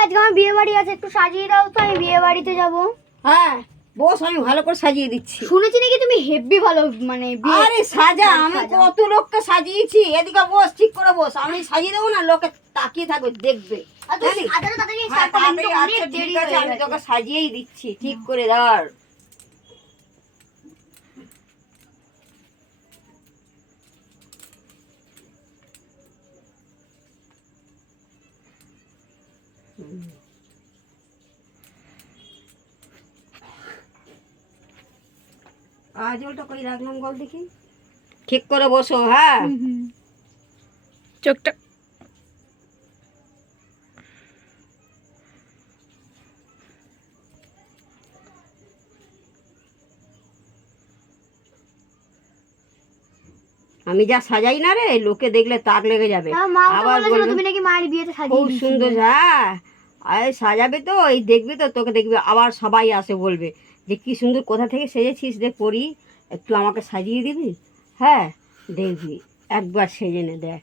আজকে আমার বিয়ে বাড়ি আছে একটু সাজিয়ে দাও তো আমি বিয়ে বাড়িতে যাব। হ্যাঁ বস আমি ভালো করে সাজিয়ে দিচ্ছি। শুনেছি নাকি তুমি হেভি ভালো মানে আরে সাজা হ্যাঁ, আমি। কত লোককে সাজিয়েছি। এদিকে বস ঠিক করে বস আমি সাজিয়ে দেবো না লোকে তাকিয়ে থাকবে দেখবে। হ্যাঁ, অনেক আচ্ছা, সাজিয়েই দিচ্ছি ঠিক করে ধর আজ কই রাখলাম বল দেখি। ঠিক করে বসো হ্যাঁ। চোখটা আমি যা সাজাই না রে লোকে দেখলে তাক লেগে যাবে। আবার তুমি নাকি মায়ের বিয়েতে সাজিয়ে খুব সুন্দর হ্যাঁ। সাজাবে তো এই দেখবে তো তোকে দেখবে আবার সবাই আসে বলবে যে কি সুন্দর কোথা থেকে সেজেছিস রে পরি একটু আমাকে সাজিয়ে দিবি? হ্যাঁ দেখবি একবার সেজে নে দেখ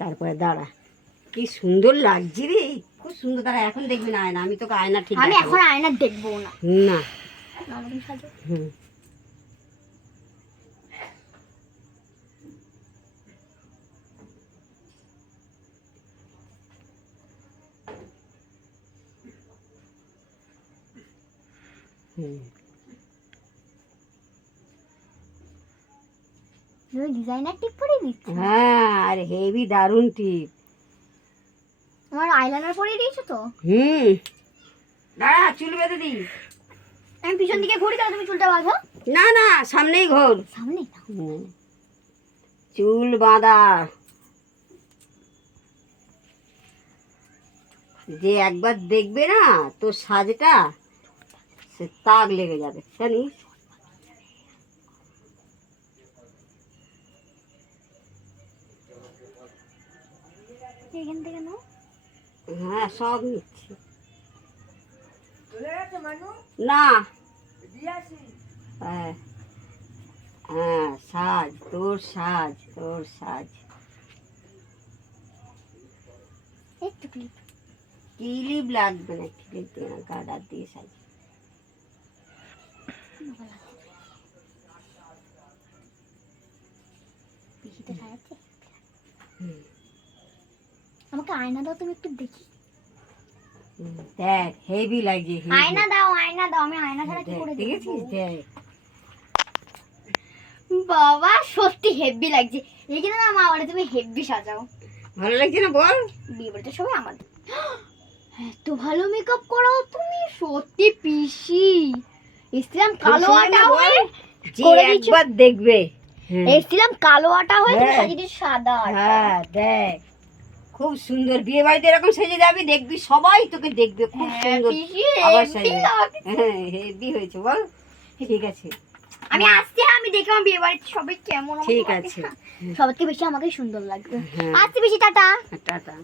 তারপরে দাঁড়া। কি সুন্দর লাগছে রে খুব সুন্দর দাঁড়া এখন দেখবি না আয়না আমি তোকে আয়না ঠিক আমি এখন আয়না দেখব না। না। হুম। ডিজাইনার টিপ পরে দিচ্ছ। হ্যাঁ আর হেভি দারুণ টিপ আমার আইলাইনার পরে দিয়েছ তো? হুম। দাঁড়া চুল বেঁধে দিই। আমি পিছন দিকে ঘুরি তাহলে তুমি চুলটা বাঁধো। না না সামনেই ঘোর। সামনে চুল বাঁধা। যে একবার দেখবে না তোর সাজটা সে তাক লেগে যাবে জানিস এখান থেকে নাও হ্যাঁ সব নিচ্ছি না হ্যাঁ হ্যাঁ সাজ তোর সাজ তোর সাজ একটু ক্লিপ ক্লিপ লাগবে না ক্লিপ দিয়ে না গার্ডার দিয়ে সাজ পিসিতে সাজাচ্ছে আমাকে আয়না দাও তুমি একটু দেখি। দেখ হেভি heavy। আয়না দাও আয়না দাও আমি আয়না ছাড়া কি করে দেখেছিস? দেখ। বাবা সত্যি হেভি লাগছে। এই জন্য না মা বলে তুমি হেভি সাজাও। ভালো লাগছে না বল। বিয়ে বাড়িতে সবাই আমাদের। এত ভালো মেকআপ করো তুমি? সত্যি পিসি। এসছিলাম কালো আটা হয়ে? যে করে। একবার দেখবে। হ্যাঁ। এসছিলাম কালো আটা হয়ে তুমি হ্যাঁ। সাজিয়ে সাদা আটা। হ্যাঁ দেখ। খুব সুন্দর। বিয়ে বাড়িতে এরকম সেজে যাবি দেখবি সবাই তোকে দেখবে। খুব হ্যাঁ, সুন্দর। পিসি, আবার হেভি সাজিয়ে লাগছে। হ্যাঁ হেভি হয়েছে বল। ঠিক আছে। আমি আসছি হ্যাঁ, আমি দেখলাম বিয়ে বাড়িতে সবাই কেমন আমাকে ঠিক লাগে। আছে। সবার থেকে বেশি আমাকে সুন্দর লাগবে। হ্যাঁ। আসছি বেশি টাটা। টাটা।